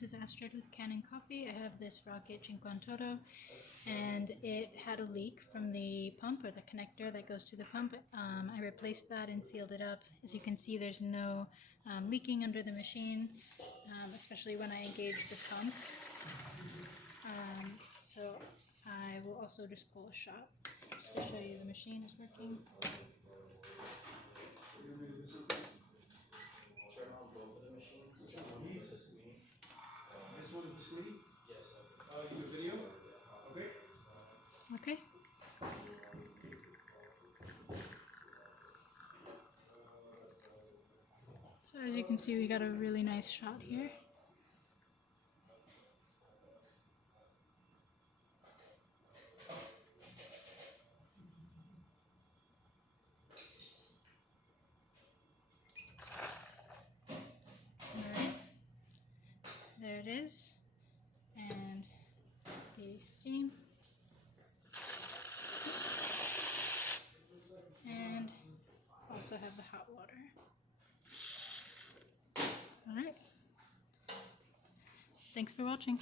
This is Astrid with Kanen Coffee. I have this rocket Cinquantotto, and it had a leak from the pump, or the connector that goes to the pump. I replaced that and sealed it up. As you can see, there's no leaking under the machine, especially when I engage the pump. So I will also just pull a shot just to show you the machine is working. Turn on both of the machines. These? The screen. This one is the screen? Yes, sir. You do video? Okay. Okay. So as you can see, we got a really nice shot here. Alright, there it is, and the steam, and also have the hot water. Alright, thanks for watching.